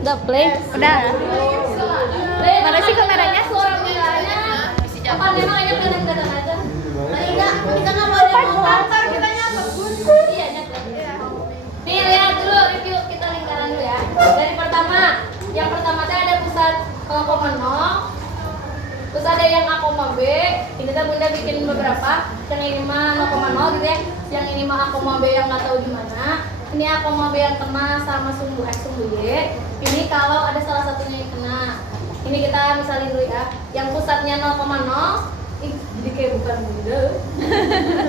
Udah play? Udah. Mana sih kameranya? Suara bedanya. Apa memang hanya kelihatan aja? Enggak, kita nggak boleh ntar kita nyatet Bun. Iya nyatet. Nih lihat dulu review kita lingkaran dulu ya. Dari pertama, yang pertama teh ada pusat 0,0. Terus ada yang A, B. Ini teh Bunda bikin beberapa. Yang ini mah 0,0 gitu ya. Yang ini mah A, B yang nggak tahu di mana. Ini A, B yang kena sama sumbu X, sumbu Y. Ini kalau ada salah satunya yang kena. Ini kita misalin dulu ya. Yang pusatnya 0,0. Ih, jadi kayak bukan Bunda.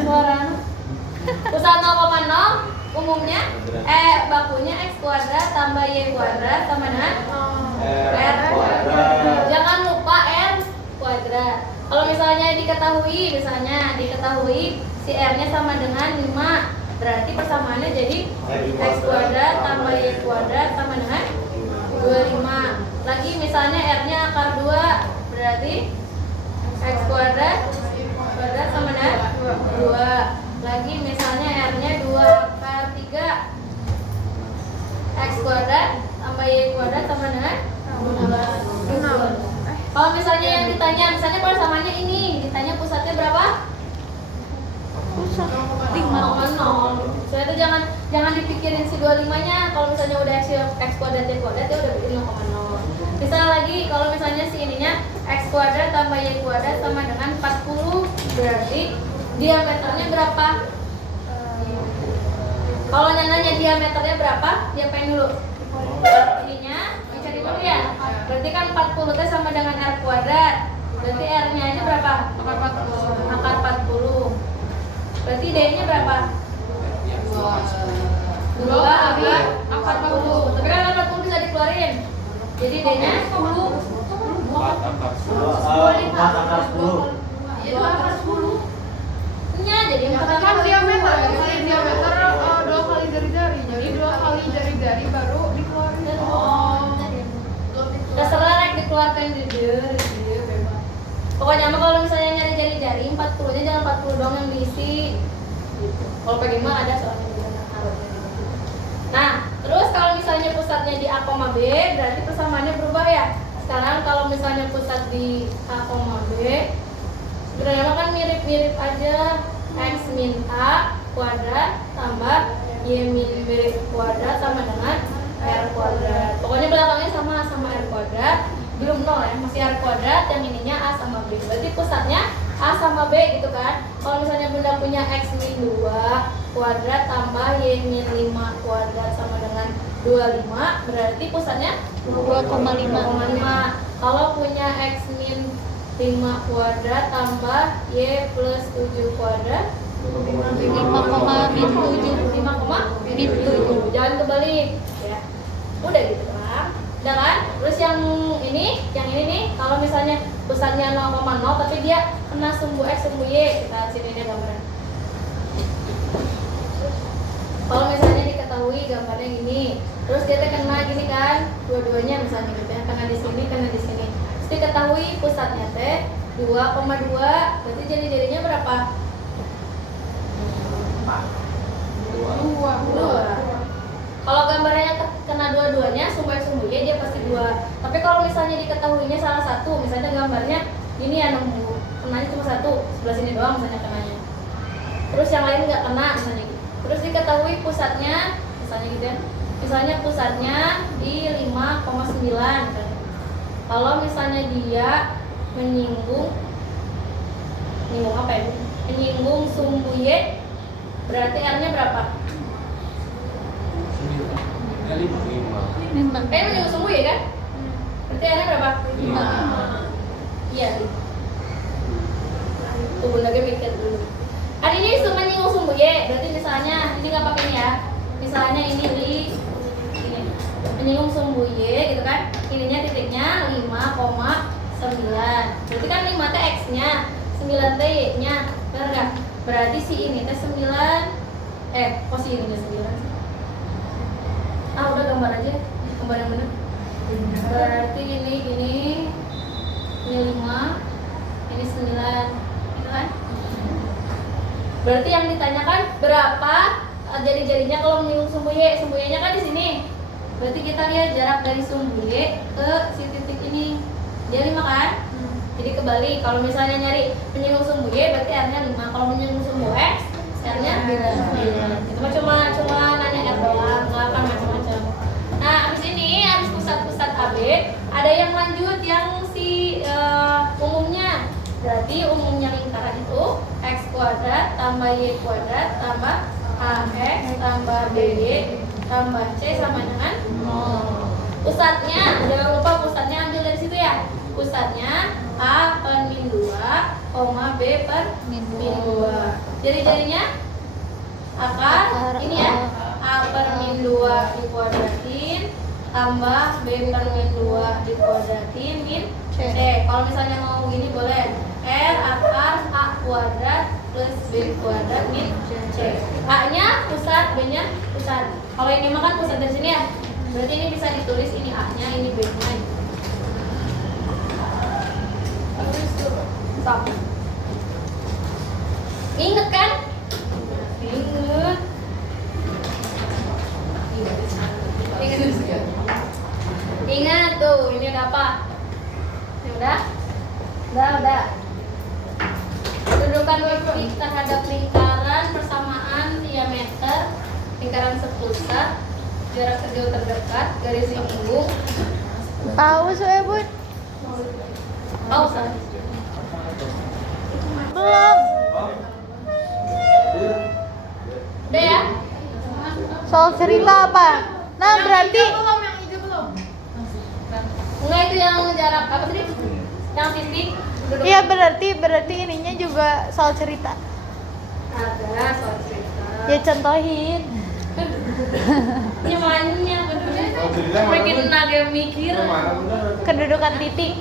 Suara. Pusat 0,0 umumnya bakunya X kuadrat tambah Y kuadrat sama dengan R kuadrat. Jangan lupa R kuadrat. Kalau misalnya diketahui si R-nya sama dengan 5, berarti persamaannya jadi X kuadrat tambah Y kuadrat sama dengan 25. Lagi misalnya R-nya akar 2, berarti X kuadrat sama dengan 2. Lagi misalnya R-nya 2 akar 3, X kuadrat tambah Y kuadrat sama dengan 6. Kalau misalnya yang ditanya, misalnya persamaannya ini, ditanya pusatnya berapa? Pusat 5,0. Soalnya itu jangan dipikirin si 25-nya. Kalau misalnya udah X kuadrat Y kuadrat ya udah bikin 0,0. Bisa lagi kalau misalnya si ininya X kuadrat tambah Y kuadrat sama dengan 40, berarti diameternya berapa? Kalau nanya diameternya berapa, diapain dulu? Ininya dicari dulu ya. Berarti kan 40 itu sama dengan R kuadrat. Berarti R-nya aja berapa? Akar 40. Berarti D-nya berapa? 2 akar 40. Tapi kan akar 40 bisa dikeluarin. Jadi D-nya 10. 4 akar 10. 4 akar 10. Iya, 2 akar 10. Nya jadi 4 akar Kan 10. diameter 2 kali jari-jari. Jadi 2 kali jari-jari baru dikeluarin. Terserah rek dikeluarkan dia bebas. Pokoknya mah kalau misalnya nyari jari-jari 40-nya jangan 40 doang yang diisi. Gitu. Kalau pengen mah ada soalnya juga harusnya. Nah, terus kalau misalnya pusatnya di A, B, berarti persamaannya berubah ya. Sekarang kalau misalnya pusat di A, B, sebenarnya kan mirip-mirip aja. X min A kuadrat tambah Y min B kuadrat sama dengan R kuadrat. Pokoknya belakangnya sama R kuadrat. Belum 0 ya, masih R kuadrat. Yang ininya A sama B. Berarti pusatnya A sama B gitu kan. Kalau misalnya Bunda punya X min 2 kuadrat tambah Y min 5 kuadrat sama dengan 25, berarti pusatnya 2,5. Kalau punya X min 5 kuadrat tambah Y plus 7 kuadrat 5,7. Jangan kebalik ya. Udah gitu kan. Udah kan? Terus yang ini nih kalau misalnya pusatnya 0,0 tapi dia kena sumbu X sumbu Y, kita sini deh gambarnya. Kalau misalnya diketahui gambarnya gini, terus dia kena gini kan, dua-duanya misalnya gitu ya, kena di sini. Terus diketahui pusatnya teh 2,2, berarti jari-jarinya berapa? 2. Kalau gambarnya kena dua-duanya, sumbu X sumbu Y dia pasti 2. Tapi kalau misalnya diketahuinya salah satu, misalnya gambarnya ini ya nemu, kenanya cuma satu, sebelah sini doang misalnya kenanya. Terus yang lain nggak kena misalnya gitu. Terus diketahui pusatnya, misalnya gitu ya. Misalnya pusatnya di 5,9 misalnya. Kalau misalnya dia menyinggung apa ya? Menyinggung sumbu Y, berarti R-nya berapa? 5. Menyinggung sumbu Y kan? Berarti R-nya berapa? 5. Iya. Tuh Bunda mikir dulu. Ada ini menyinggung sumbu Y, berarti misalnya ini nggak pakai ini ya. Misalnya ini menyinggung sumbu Y gitu kan. Ininya titiknya 5,9. Berarti kan 5 teh X-nya, 9 teh Y-nya. Benar enggak? Berarti si ini teh 9 kok si ininya 9? Udah gambar aja. Gambar yang benar. Berarti ini 5, ini 9. Gitu kan? Berarti yang ditanyakan berapa jari-jarinya kalau menyinggung sumbu Y. Sumbu Y-nya kan di sini. Berarti kita lihat jarak dari sumbu Y ke si titik ini. Dia 5 kan? Jadi kebalik. Kalau misalnya nyari penyambung sumbu Y berarti R-nya 5. Kalau penyambung sumbu X, R-nya 9. Itu mah cuma nanya R doang, nggak akan macam-macam. Nah, abis ini, abis pusat-pusat AB, ada yang lanjut yang si umumnya. Berarti umumnya lingkaran itu X kuadrat tambah Y kuadrat tambah AX tambah BY tambah C sama dengan 0. Pusatnya, jangan lupa pusatnya ambil dari situ ya. Pusatnya A per min 2, B per min 2. Jari-jarinya akar ini ya, A per min 2 dikuadratin tambah B per min 2 dikuadratin min C. Kalau misalnya mau gini boleh R akar A kuadrat plus B kuadrat min C. A-nya pusat, B-nya pusat. Kalau ini mah kan pusat dari sini ya. Berarti ini bisa ditulis ini A-nya, ini B-nya. Stop. Ingat kan? Ingat. Ingat tuh, ini ada apa? Ini udah? Udah. Kedudukan titik terhadap lingkaran persamaan diameter lingkaran sepusat, jarak sejauh terdekat, garis lingkung. Paus ya bun? Paus kan? Belum. Udah ya? Soal cerita apa? Nah berarti Yang hijau belum? Enggak, itu yang jarak apa tadi? Yang titik. kedudukan. iya berarti ininya juga soal cerita. Ada soal cerita. Ya contohin. Nyamannya bener. Bikin naga mikir. Kedudukan titik.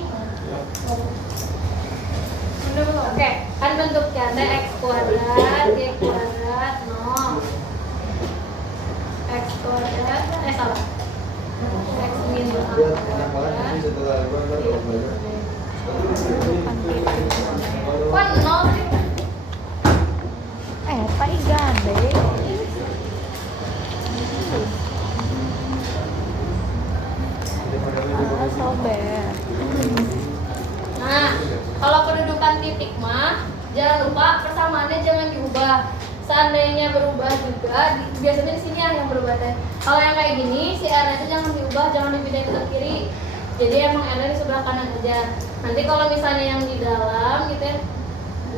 Oke, kan bentuknya ada X kuadrat, Y kuadrat, 0. X kuadrat, salah. X min 6 kuadrat. Kok 0 sih? Pak gande. Sober. Nah, kalau kedudukan titik mah jangan lupa persamaannya jangan diubah. Seandainya berubah juga, biasanya di sini yang berubah teh. Kalau yang kayak gini, si R itu jangan diubah, jangan dipindahin ke kiri. Jadi emang R di sebelah kanan aja. Nanti kalau misalnya yang di dalam gitu ya,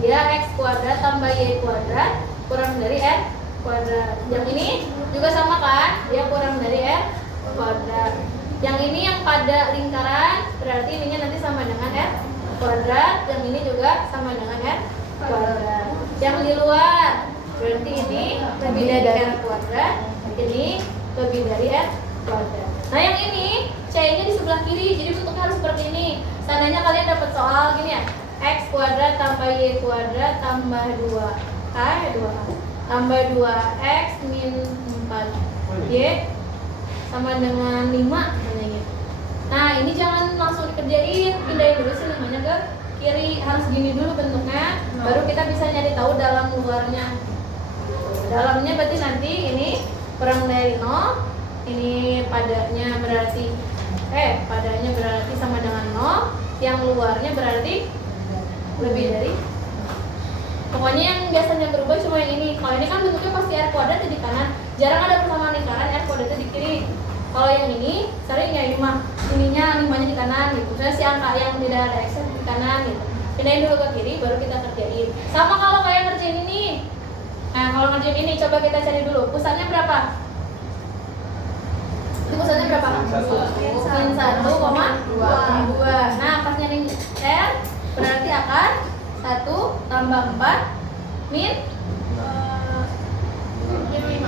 dia X kuadrat tambah Y kuadrat kurang dari R kuadrat. Yang ini juga sama kan? Dia kurang dari R kuadrat. Yang ini yang pada lingkaran berarti ininya nanti sama dengan R kuadrat. Yang ini juga sama dengan R kuadrat. Yang di luar berarti ini lebih dari R kuadrat, ini lebih dari R kuadrat. Nah yang ini C-nya di sebelah kiri, jadi bentuknya harus seperti ini. Seandainya kalian dapat soal gini ya, X kuadrat tambah Y kuadrat tambah 2A tambah 2X min 4Y sama dengan 5 gitu. Nah ini jangan langsung dikerjain, pindahin dulu sih 5-nya ke kiri, harus gini dulu bentuknya, baru kita bisa nyari tahu dalam luarnya. Dalamnya berarti nanti ini kurang dari 0, ini padanya berarti sama dengan 0, yang luarnya berarti lebih dari. Pokoknya yang biasanya berubah cuma yang ini. Kalau ini kan bentuknya pasti R kuadrat di kanan, jarang ada persamaan lingkaran R kuadratnya di kiri. Kalau yang ini sering ya 5, ininya 5-nya di kanan gitu. Misalnya si angka yang tidak ada X di kanan gitu. Pindahin dulu ke kiri baru kita kerjain. Sama kalau kalian ngerjain ini. Nah, kalau ngerjain ini coba kita cari dulu. Pusatnya berapa? Itu pusatnya berapa? Min 1,2. Nah, pasnya ring R berarti akan 1 tambah 4 min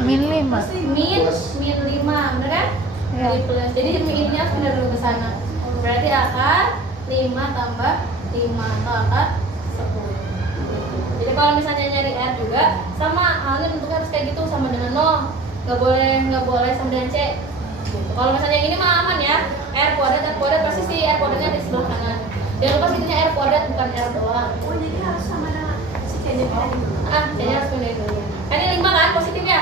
Min 5. min 5, bener kan? Ya. Jadi plus. Jadi minnya harus pindah dulu ke sana. Berarti akan 5 tambah 5 atau akan 10. Jadi kalau misalnya nyari R juga sama halnya bentuknya harus kayak gitu, sama dengan 0. Nggak boleh sama dengan C. Gitu. Kalau misalnya ini mah aman ya. R kuadrat pasti si R kuadratnya di sebelah kanan. Jangan lupa sini R kuadrat bukan R doang. Oh jadi harus sama dengan si C-nya dulu. C-nya harus pindahin dulu. Kan ini 5 kan positif ya.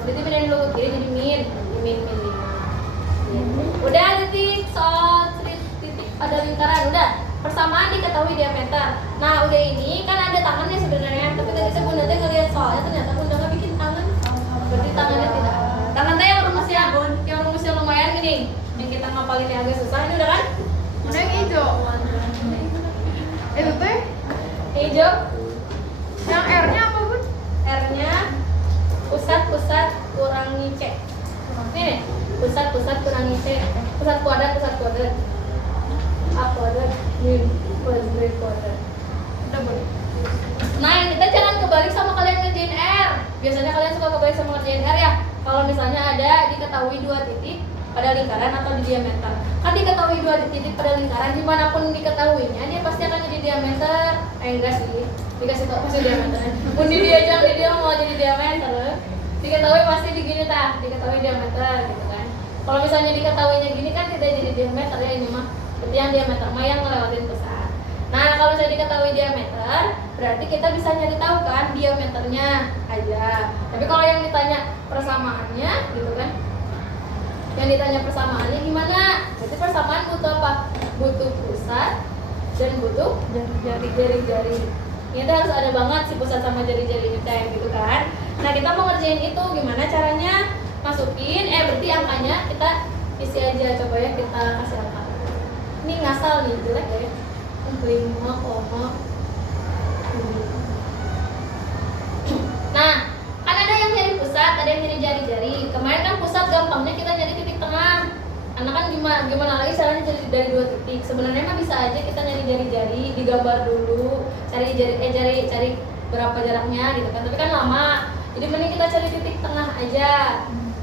Berarti pindahin dulu ke kiri jadi min 5. Gitu. Udah titik soal titik pada lingkaran. Udah. Persamaan diketahui diameter. Nah, udah ini kan ada tangannya sebenarnya, tapi tadi saya Bunda teh ngeliat soalnya ternyata Bunda nggak bikin tangan. Berarti tangannya tidak. Tangan teh yang rumusnya lumayan gini. Yang kita ngapalinnya agak susah ini udah kan? Mana yang hijau? Itu teh Hijau. yang R-nya apa, Bun? R-nya pusat kurangi C. Ini nih, pusat kurangi C. Pusat kuadrat. A kuadrat min plus B kuadrat. Udah, Bun. Nah, yang kita jangan kebalik sama kalian ngerjain R. Biasanya kalian suka kebalik sama ngerjain R ya. Kalau misalnya ada diketahui 2 titik pada lingkaran atau di diameter. Kan diketahui 2 titik pada lingkaran, dimanapun diketahuinya dia pasti akan jadi diameter. Enggak sih, dikasih tau pasti diameter. Pun diajak dia mau jadi diameter. Diketahui pasti begini diketahui diameter gitu kan. Kalau misalnya diketahuinya gini kan tidak jadi diameter ya ini mah. Berarti yang diameter mah yang ngelewatin pusat. Nah, kalau saya diketahui diameter, berarti kita bisa nyari tahu kan diameternya aja. Tapi kalau yang ditanya persamaannya gitu kan. Yang ditanya persamaannya gimana? Berarti persamaan butuh apa? Butuh pusat dan butuh jari-jari. Ini harus ada banget si pusat sama jari-jarinya kayak gitu kan. Nah, kita mau ngerjain itu gimana caranya? Masukin, berarti angkanya kita isi aja. Coba ya kita kasih angka. Ini ngasal nih, jelek ya. 5, nah, kan ada yang nyari pusat, ada yang nyari jari-jari. Kemarin kan pusat gampangnya kita nyari titik tengah. Karena kan gimana lagi caranya jadi dari 2 titik. Sebenarnya mah bisa aja kita nyari jari-jari, digambar dulu, cari berapa jaraknya gitu kan. Tapi kan lama. Jadi mending kita cari titik tengah aja.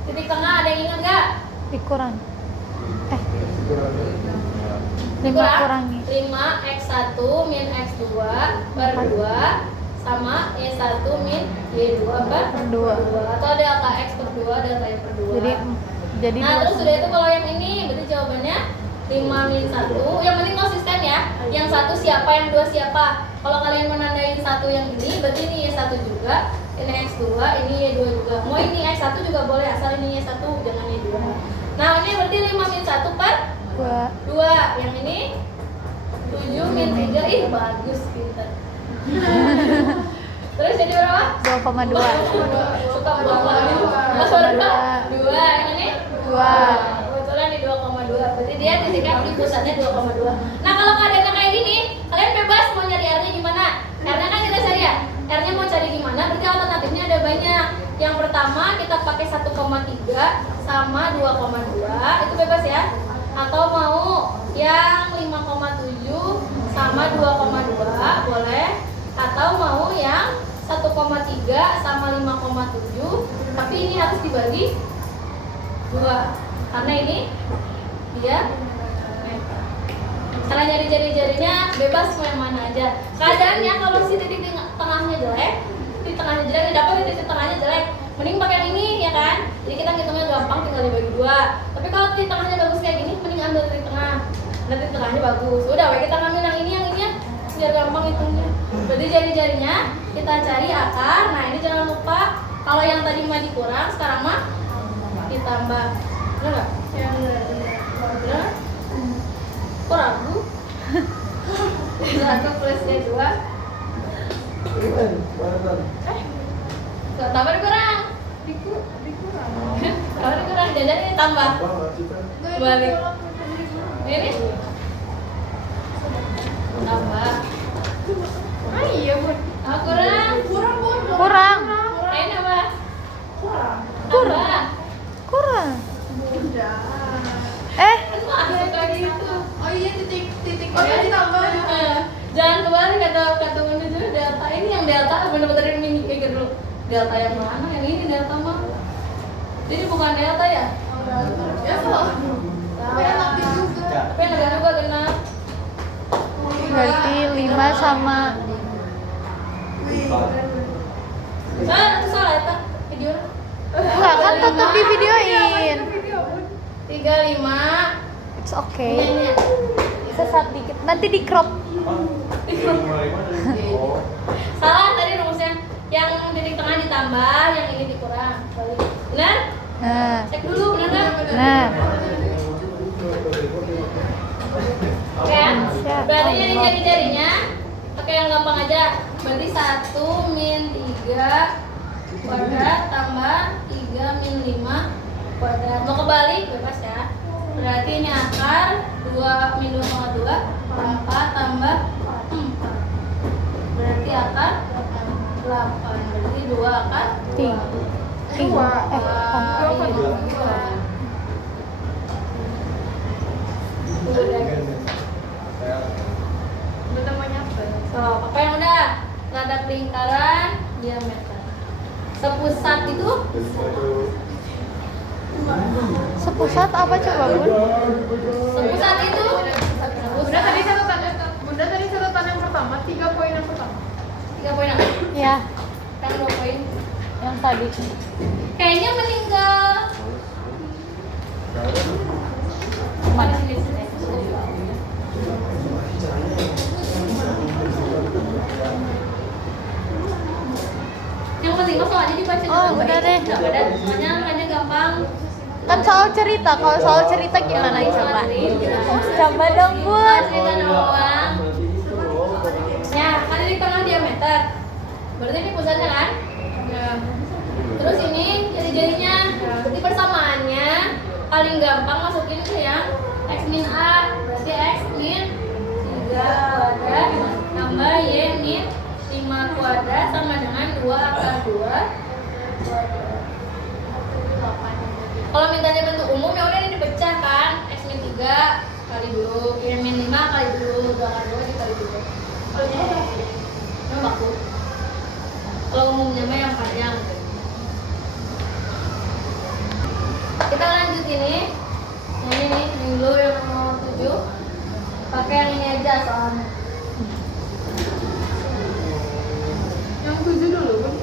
Titik tengah ada yang ingat nggak? Dikurang. Dikurangi 5x1 min x2 per 2 sama y1 min y2 per 2 atau delta x per 2 delta y per 2. Jadi nah, terus sudah itu kalau yang ini berarti jawabannya 5 min 1. Yang penting konsisten ya. Yang 1 siapa, yang 2 siapa. Kalau kalian menandain 1 yang ini, berarti ini y1 juga, ini x2, ini y2 juga. Mau ini x1 juga boleh asal ini y1 jangan y2. Nah, ini berarti 5 min 1 per 2. Yang ini 7 min 3. Ih, bagus, pintar. Terus jadi berapa? 2,2. Suka berapa? 2. Yang ini 2. Kebetulan di 2,2. Berarti dia titiknya di pusatnya 2,2. Nah, kalau keadaannya kayak gini, kalian bebas mau nyari R-nya gimana? R-nya kan kita cari ya. R-nya mau cari gimana? Berarti alternatifnya ada banyak. Yang pertama kita pakai 1,3 sama 2,2. Itu bebas ya. Atau mau yang 5,7 sama 2,2 boleh, atau mau yang 1,3 sama 5,7 tapi ini harus dibagi 2 karena ini dia meter. Cara nyari jari-jarinya bebas mau yang mana aja. Keadaannya kalau si titik tengahnya jelek, dapat titik tengahnya jelek, mending pakai yang ini ya kan. Jadi kita ngitungnya gampang, tinggal dibagi 2. Tapi kalau titik tengahnya bagus kayak gini, mending ambil titik tengah. Nah, titik tengahnya bagus. Udah, kita ngambil yang ini ya, biar gampang hitungnya. Berarti jari-jarinya kita cari akar. Nah, ini jangan lupa kalau yang tadi mah dikurang, sekarang mah ditambah. Benar nggak? Ya, benar. Kok ragu? 1 plus D2. Tambah dikurang. Kalau dikurang, jajan ini tambah. Balik. Ini tambah. Iya, Bun. Kurang. Ini apa? Kurang. Udah. Masuk kayak gitu. Oh iya, titik kosnya ditambah. Jangan kebalik kata Bunda juga delta ini yang delta bener-bener ini pikir dulu. Delta yang mana? Yang ini delta mah. Jadi bukan delta ya? Ya salah. Tapi lebih juga. Tapi yang negara juga genap. Berarti 5 sama Salah ya, video. enggak kan tetap di videoin. 35. It's okay. Sesat dikit. Nanti di crop. Salah tadi rumusnya. Yang titik tengah ditambah, yang ini dikurang. Balik. Benar? Nah, Cek dulu benar nggak? nah. Berarti jadi jari-jarinya pakai yang gampang aja. Berarti 1 min 3 kuadrat tambah 3 min 5 kuadrat. Mau kebalik bebas ya. Berarti ini akar 2 min 2,2 4 tambah 4. Berarti akar 8. Berarti 2 akar 2. 2. So, apa yang udah? Radak lingkaran diameter. Sepusat itu? Sepusat apa coba, Bun? Sepusat itu? Bunda tadi catatan yang pertama, 3 poin yang pertama. 3 poin apa? Ya, Kan 2 poin. yang tadi. Kayaknya meninggal. Mana sini sini. Yang penting mah soalnya dibaca Oh, udah deh. Soalnya hanya gampang. Kan soal cerita, kalau soal cerita gimana coba? Coba dong, Bun. Cerita doang. Ya, kan ini pernah diameter. Berarti ini pusatnya kan? Ya. Terus ini jari-jarinya. Berarti persamaannya paling gampang masukin ke yang X min A. Berarti X min 3 kuadrat tambah Y min 5 kuadrat sama dengan 2 akar 2 kuadrat. Kalau mintanya bentuk umum ya udah ini dipecah kan. X min 3 kali dulu, Y min 5 kali dulu, 2 akar 2 dikali dulu. Kalau ini memang baku. Kalau umumnya mah yang panjang. Kita lanjut ini. Yang ini nih, yang dulu yang nomor 7. Pakai yang ini aja soalnya. Yang 7 dulu, Bun.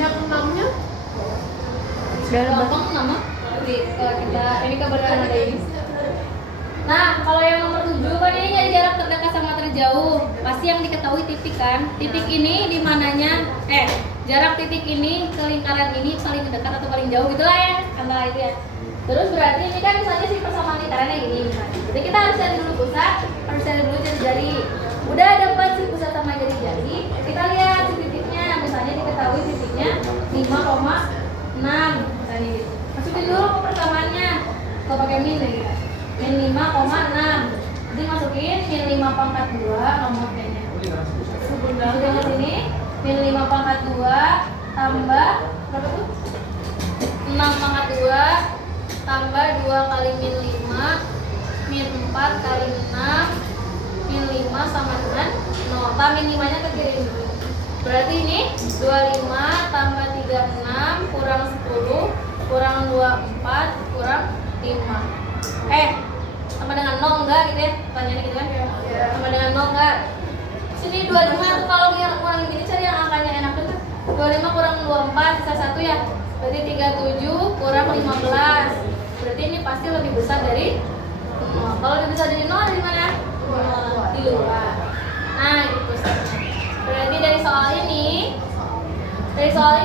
Yang 6-nya? Gampang nama. Jadi kalau kita ini kebetulan ada ini. Nah, kalau yang nomor 7 kan ini nyari jarak terdekat sama terjauh. Pasti yang diketahui titik kan. Titik ini di mananya? Jarak titik ini ke lingkaran ini paling dekat atau paling jauh gitulah ya, antara itu ya. Terus berarti ini kan misalnya si persamaan lingkarannya ini misalnya. Jadi kita harus cari dulu pusat, harus cari dulu jari-jari. Udah dapat si pusat sama jari-jari, kita lihat si titiknya. Misalnya diketahui titiknya 5,6 misalnya gitu. Masukin dulu ke persamaannya. Kalau pakai min ya kita. Min 5,6. Jadi masukin min 5 pangkat 2 nomor kayaknya. Sudah ke sini min 5 pangkat 2 tambah berapa tuh? 6 pangkat 2 tambah 2 kali min 5 min 4 kali 6 min 5 sama dengan 0. Min 5 nya ke kiri dulu. Berarti ini 25 tambah 36 kurang 10 kurang 24 kurang 5. Sama dengan 0 enggak gitu ya? Pertanyaannya gitu kan? Sama dengan 0 enggak? Sini 25 tuh kalau yang kurang gini cari yang angkanya enak tuh. 25 kurang 24 sisa 1 ya. Berarti 37 kurang 15. Berarti ini pasti lebih besar dari 0. Kalau lebih besar dari 0 di mana? Di luar. Nah, itu pusatnya. Berarti dari soal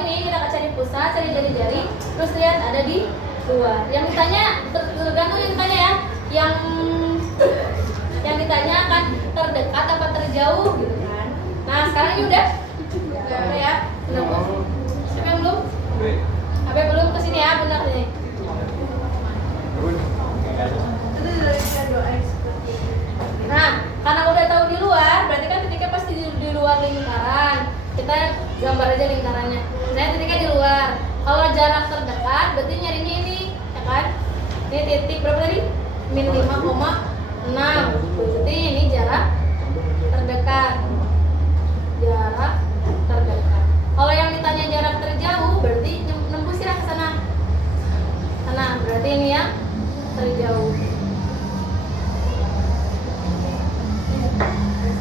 ini kita akan cari pusat, cari jari-jari, terus lihat ada di luar. Yang ditanya tergantung yang ditanya ya. Yang ditanya akan terdekat apa terjauh gitu kan. Nah, sekarang ini udah ya. Belum. Siapa yang belum? Apa belum kesini ya, benar nih. Nah, karena udah tahu di luar, berarti kan titiknya pasti di luar lingkaran. Kita gambar aja lingkarannya. Nah, titiknya di luar. Kalau jarak terdekat, berarti nyarinya ini, ya kan? Ini titik berapa tadi? Min 5,6. Berarti ini jarak terdekat. Jarak terdekat. Kalau yang ditanya jarak terjauh, berarti nembus ya ke sana. Berarti ini yang terjauh.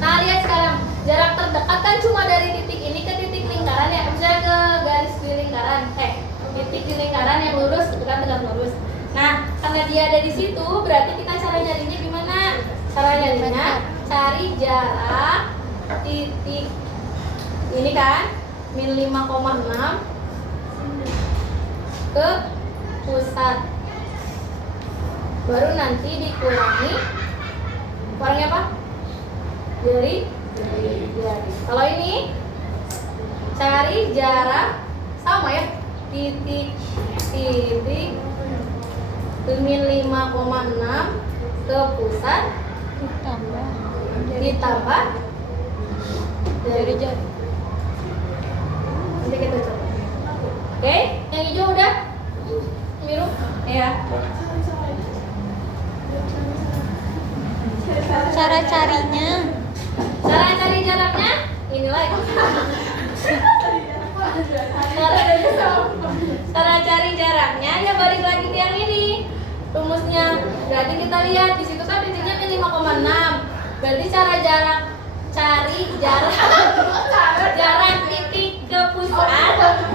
Nah, lihat sekarang. Jarak terdekat kan cuma dari titik ini ke titik lingkaran ya. Misalnya ke garis di lingkaran. Titik di lingkaran yang lurus, bukan tegak lurus. Nah, karena dia ada di situ, berarti kita cara nyarinya gimana? Cara nyarinya cari jarak titik ini kan min 5,6 ke pusat. Baru nanti dikurangi apa? Jari. Kalau ini cari jarak sama ya, titik min 5,6 ke pusat ditambah jari. Nanti kita coba. Oke, yang hijau udah, biru ya. Cara carinya. Cara cari jaraknya inilah itu. Cara cari jaraknya ya balik lagi ke yang ini. Rumusnya berarti kita lihat di situ kan titiknya min 5,6. Berarti cara cari jarak titik ke pusat.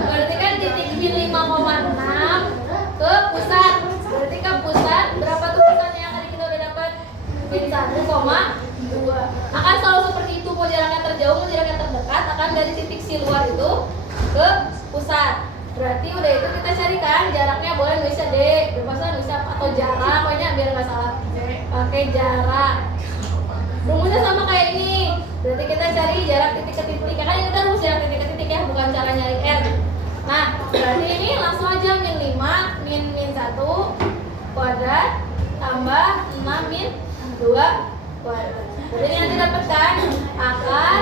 Berarti kan titik min 5,6 ke pusat. Berarti ke pusat berapa tuh pusatnya yang tadi kita udah dapat? Min 1,2. Akan selalu seperti itu, mau jaraknya terjauh mau jaraknya terdekat akan dari titik si luar itu ke pusat. Berarti udah itu kita carikan jaraknya, boleh nulisnya D, bebasnya nulisnya atau jarak, pokoknya biar nggak salah. Pakai jarak. Rumusnya sama kayak ini. Berarti kita cari jarak titik ke titik. Kan ini kita rumus jarak titik ke titik ya, bukan cara nyari R. Nah, berarti ini langsung aja min 5 min 1 kuadrat tambah 6 min 2 kuadrat. Jadi nanti dapatkan akar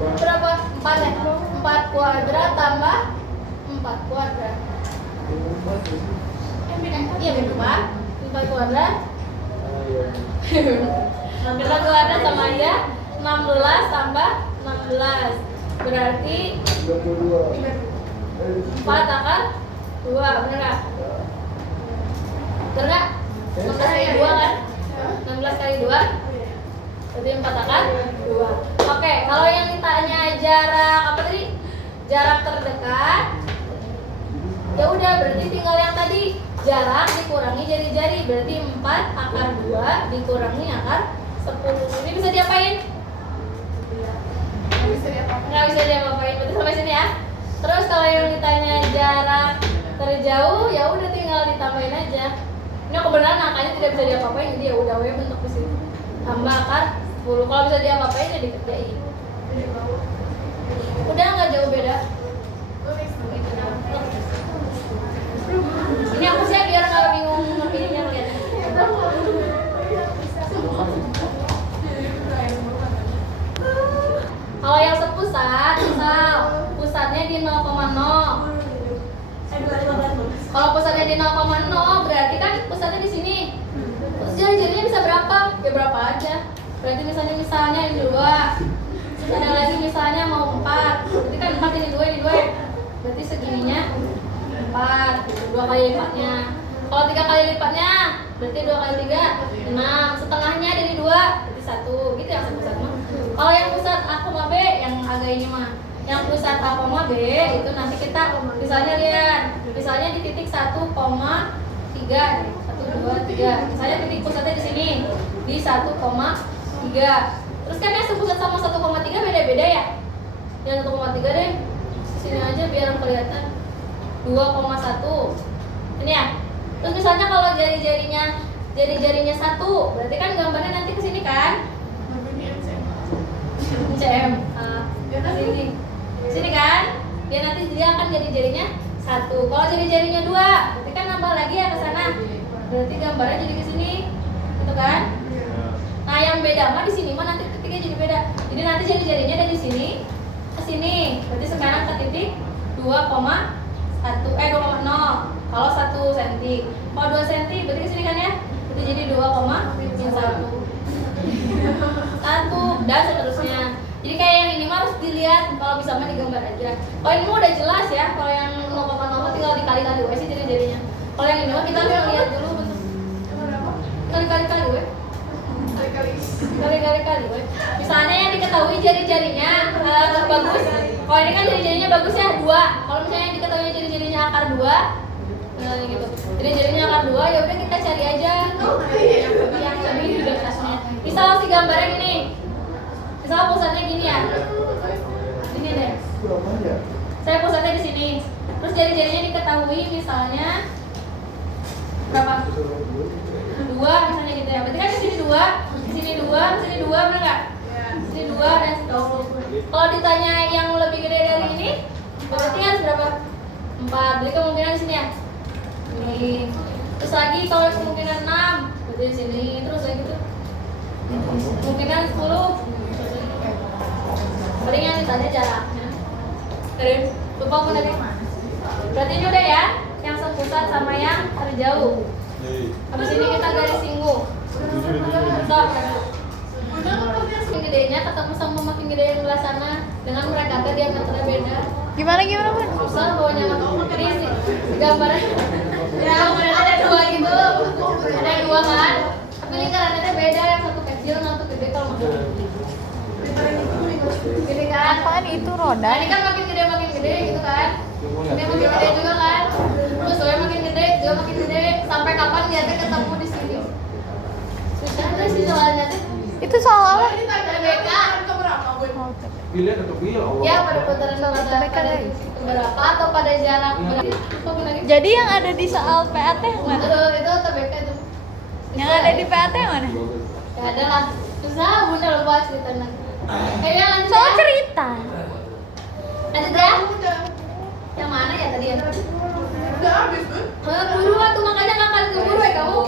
berapa? 4 ya? 4 kuadrat tambah 4 kuadrat. Iya benar. 4 kuadrat. Kita kuadrat sama aja 16 tambah 16. Berarti 4 akar 2, benar nggak? Benar nggak? 16 kali 2 kan? 16 kali 2 berarti 4 akar 2. Oke, kalau yang ditanya jarak apa tadi? Jarak terdekat. Ya udah, berarti tinggal yang tadi jarak dikurangi jari-jari, berarti 4 akar 2 dikurangi akar 10. Ini bisa diapain? Nggak bisa diapain, berarti sampai sini ya. Terus kalau yang ditanya jarak terjauh, ya udah tinggal ditambahin aja. Ini kebenaran angkanya tidak bisa diapa-apain, jadi ya udah we bentuk di sini. Tambah akar 10. Kalau bisa diapa-apain ya dikerjain. Udah nggak jauh beda. Ini aku sih biar nggak bingung ngertinya lihat. Kalau yang sepusat, misal pusatnya di 0,0. Kalau pusatnya di 0,0 berarti kan pusatnya di sini. Terus jari-jarinya bisa berapa? Ya berapa aja. Berarti misalnya ini 2. Terus ada lagi misalnya mau 4. Berarti kan 4 ini 2 ini 2. Berarti segininya 4. 2 kali lipatnya. Kalau 3 kali lipatnya berarti 2 kali 3 6. Setengahnya dari 2 berarti 1. Gitu ya sepusat mah. Kalau yang pusat A, B yang agak ini mah. Yang pusat A, B itu nanti kita misalnya lihat. Misalnya di titik 1,3, 1, 2, 3. Misalnya titik pusatnya di sini di 1,3. Terus kan yang sepusat sama 1,3 beda-beda ya. Yang 1,3 deh di sini aja biar kelihatan. 2,1. Ini ya. Terus misalnya kalau jari-jarinya 1, berarti kan gambarnya nanti ke sini kan? CM. Sini. Sini kan? Dia nanti dia akan jari-jarinya 1. Kalau jari-jarinya 2, berarti kan nambah lagi ya ke sana. Berarti gambarnya jadi ke sini. Gitu kan? Nah, yang beda mah di sini mah nanti titiknya jadi beda. Jadi nanti jari-jarinya dari sini ke sini. Berarti sekarang ke titik 2,0. Kalau 1 cm. Kalau 2 cm berarti ke sini kan ya? Berarti jadi 2,1. 1 dan seterusnya. Jadi kayak yang ini mah harus dilihat, kalau bisa mah digambar aja. Kalau ini mah udah jelas ya, kalau yang 0,0 tinggal dikali-kali we sih jari-jarinya. Kalau yang ini mah kita harus lihat dulu bentuk. Kali-kali we. Kali-kali we. Misalnya yang diketahui jari-jarinya bagus. Kalau ini kan jari-jarinya bagus ya 2. Kalau misalnya yang diketahui jari-jarinya akar 2 gitu. Jari-jarinya akar 2 ya udah kita cari aja. Yang lebih di atasnya. Misal si gambarnya gini. Misal pusatnya gini ya. Ini deh. Saya pusatnya di sini. Terus jari-jarinya diketahui misalnya berapa? 2 misalnya gitu ya. Berarti kan di sini 2, di sini 2, di sini 2, benar nggak? Di sini 2 dan 20. Kalau ditanya yang lebih gede dari ini, berarti harus berapa? 4. Jadi kemungkinan di sini ya. Ini. Terus lagi kalau kemungkinan 6, berarti di sini. Terus lagi tuh. Kemungkinan 10. Paling yang ditanya jaraknya. Terus lupa pun tadi. Berarti ini udah ya, yang sepusat sama yang terjauh. Habis ini kita garis singgung. Stop. Makin gedenya ketemu sama makin gede yang belah sana dengan mereka tuh diameternya beda. Gimana Bun? Susah bawanya ini gambarnya. Ya, ada 2 gitu. Ada 2 kan? Tapi lingkarannya beda, yang satu kecil, yang satu gede kalau mau. Gini kan? Apaan itu roda? Nah, ini kan makin gede gitu kan? Ini makin gede juga kan? Terus soalnya makin gede, juga makin gede. Sampai kapan dia ketemu di sini? Susah deh sih soalnya tuh. Itu soal apa? TBK. Pilih atau pilih? Ya, pada putaran pada berapa atau pada jarak berapa? Jadi yang ada di soal PAT yang mana? Itu TBK itu. Yang ada di PAT yang mana? Ya ada lah. Susah, bunda lupa cerita nanti. Ya lanjut Soal ya. cerita. Lanjut ya. Yang mana ya tadi ya? Udah habis, Bun. Buru tuh makanya nggak akan keburu ya kamu.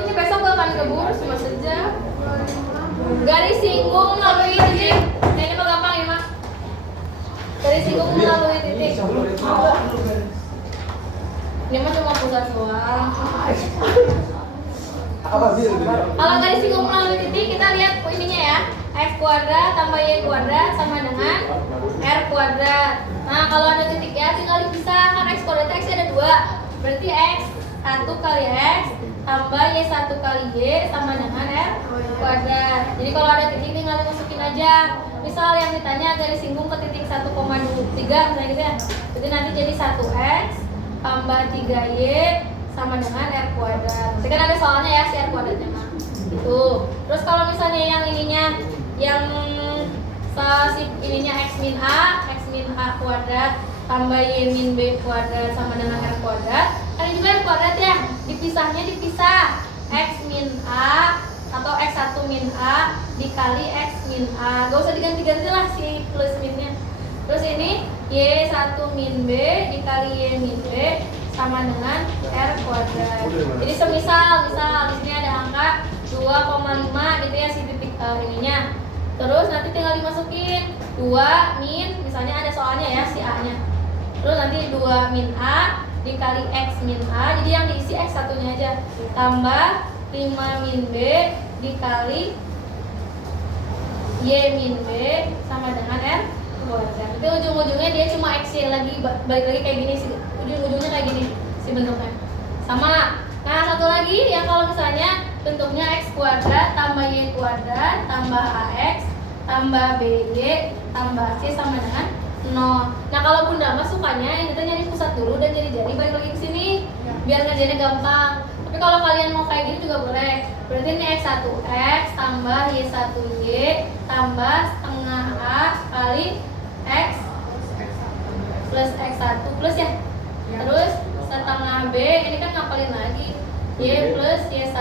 Ini besok gak akan keburu cuma sejam. Garis singgung melalui titik. Nah, ini mah gampang ya mak. Garis singgung melalui titik. Ini mah cuma pusat doang. Kalau garis singgung melalui titik kita lihat ininya ya. X kuadrat tambah Y kuadrat sama dengan R kuadrat. Nah kalau ada titik ya tinggal dipisah, kan X kuadrat X ada 2. Berarti X 1 kali X tambah Y 1 kali Y sama dengan R kuadrat. Jadi kalau ada titik tinggal dimasukin aja. Misal yang ditanya garis singgung ke titik 1,23 misalnya gitu ya. Jadi nanti jadi 1X tambah 3Y sama dengan R kuadrat. Jadi kan ada soalnya ya si R kuadratnya mah. Gitu. Terus kalau misalnya yang ininya yang si ininya X min A kuadrat tambah Y min B kuadrat sama dengan R kuadrat. Kan ini juga R kuadrat ya. Dipisahnya dipisah. X min A atau X1 min A dikali X min A. Gak usah diganti-ganti lah si plus minnya. Terus ini Y1 min B dikali Y min B sama dengan R kuadrat. Jadi semisal di sini ada angka 2,5 gitu ya si titik ininya. Terus nanti tinggal dimasukin 2 min, misalnya ada soalnya ya si A-nya. Terus nanti 2 min A dikali X min A, jadi yang diisi X satunya aja. Tambah 5 min B dikali Y min B sama dengan R kuadrat. Tapi ujung-ujungnya dia cuma X lagi, balik lagi kayak gini sih. Ujung-ujungnya kayak gini si bentuknya. Sama. Nah, satu lagi yang kalau misalnya bentuknya X kuadrat tambah Y kuadrat tambah AX tambah BY tambah C sama dengan 0. Nah kalau bunda mah sukanya yang kita nyari pusat dulu dan jari-jari balik lagi ke sini biar ngerjainnya gampang. Tapi kalau kalian mau kayak gini juga boleh. Berarti ini X1X tambah Y1Y tambah setengah A kali X plus X1 plus ya. Terus setengah B ini kan ngapalin lagi Y plus Y1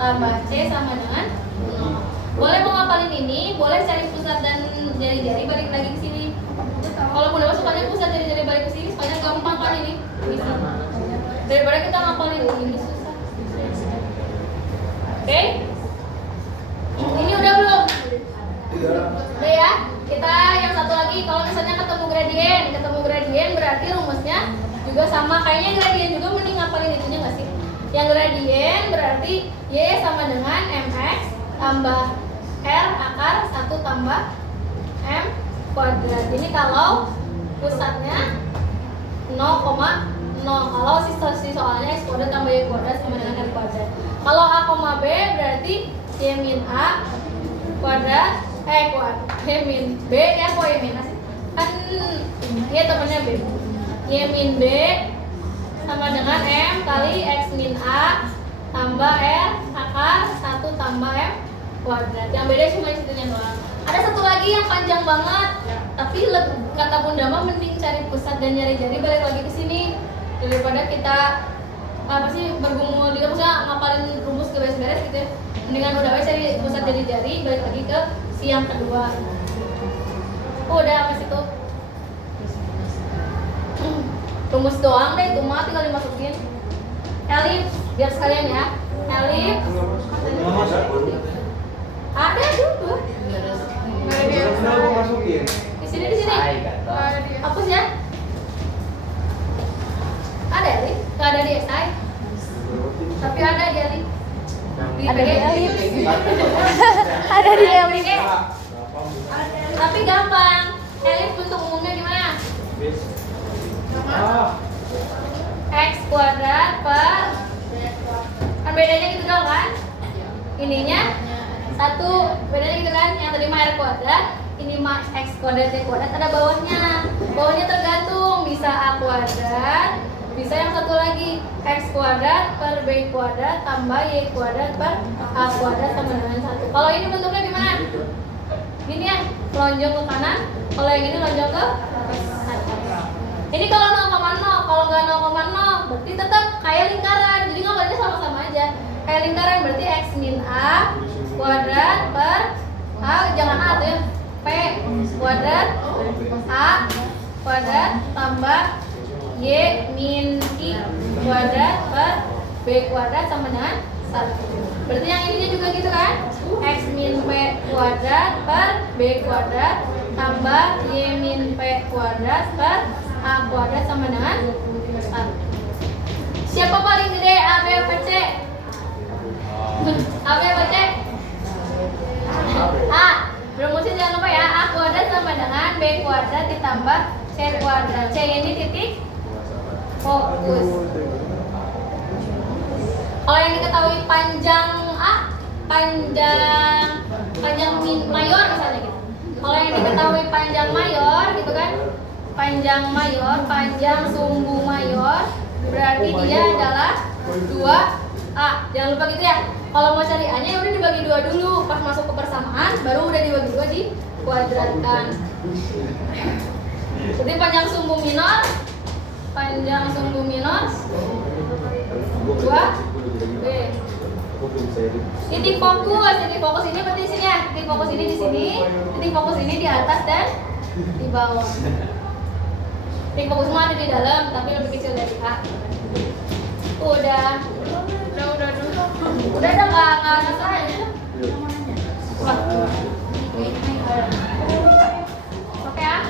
tambah C sama dengan 0. Boleh mau ngapalin ini, boleh cari pusat dan jari-jari balik lagi ke sini. Kalau bunda sukanya pusat jari-jari balik ke sini, soalnya gampang kan ini. Bisa. Daripada kita ngapalin ini susah. Oke? Ini udah belum? Udah ya? Kita yang satu lagi, kalau misalnya ketemu gradien berarti rumusnya juga sama. Kayaknya gradien juga mending ngapalin itunya nggak sih? Yang gradien berarti Y sama dengan MX tambah R akar 1 tambah M kuadrat. Ini kalau pusatnya 0,0. Kalau si soalnya X kuadrat tambah Y kuadrat sama dengan R kuadrat. Kalau A, B berarti Y min A kuadrat Y min B ya kok Y min A sih? Kan Y temennya B. Y min B sama dengan M kali X min A tambah R akar 1 tambah M kuadrat. Yang beda cuma situnya doang. Ada satu lagi yang panjang banget, tapi kata Bunda mah mending cari pusat dan nyari jari balik lagi ke sini daripada kita apa sih bergumul di maksudnya ngapalin rumus ke beres-beres gitu ya. Mendingan udah aja cari pusat dari jari balik lagi ke si yang kedua. Udah apa sih tuh? Rumus doang deh, itu mah tinggal dimasukin. Elif, biar sekalian ya. Elif. Ada juga. Kenapa masukin? Di sini. Hapus ya. Ada Elif? Gak ada di SI. Tapi ada di Elif. Ada di Elif. Ada di Elif. Tapi gampang. Elif bentuk umumnya gimana? X kuadrat per, kan bedanya gitu dong kan? Ininya 1, bedanya gitu kan? Yang tadi mah R kuadrat, ini mah X kuadrat Y kuadrat, ada bawahnya. Bawahnya tergantung, bisa A kuadrat, bisa yang satu lagi X kuadrat per B kuadrat tambah Y kuadrat per A kuadrat sama dengan 1. Kalau ini bentuknya gimana? Gini ya, lonjong ke kanan. Kalau yang ini lonjong ke atas. Ini kalau 0,0, kalau nggak 0,0 berarti tetap kayak lingkaran. Jadi gambarnya sama-sama aja. Kayak lingkaran berarti X min A kuadrat per A, jangan A tuh ya. P kuadrat A kuadrat tambah Y min I kuadrat per B kuadrat sama dengan 1. Berarti yang ininya juga gitu kan? X min P kuadrat per B kuadrat tambah Y min P kuadrat per A kuadrat sama dengan 1. Siapa paling gede? A, B, apa C? A, B, apa C? A. Rumusnya jangan lupa ya. A kuadrat sama dengan B kuadrat ditambah C kuadrat. C ini titik fokus. Kalau yang diketahui panjang A, panjang mayor misalnya gitu. Kalau yang diketahui panjang mayor gitu kan? Panjang mayor, panjang sumbu mayor, berarti dia adalah 2A. Jangan lupa gitu ya. Kalau mau cari A-nya udah dibagi 2 dulu. Pas masuk ke persamaan baru udah dibagi 2 dikuadratkan. Jadi panjang sumbu minor 2B. Titik fokus ini berarti di sini ya. Titik fokus ini di sini, titik fokus ini di atas dan di bawah. Titik fokus semua ada di dalam, tapi lebih kecil dari A. Udah nggak masalah ya. Oke ya.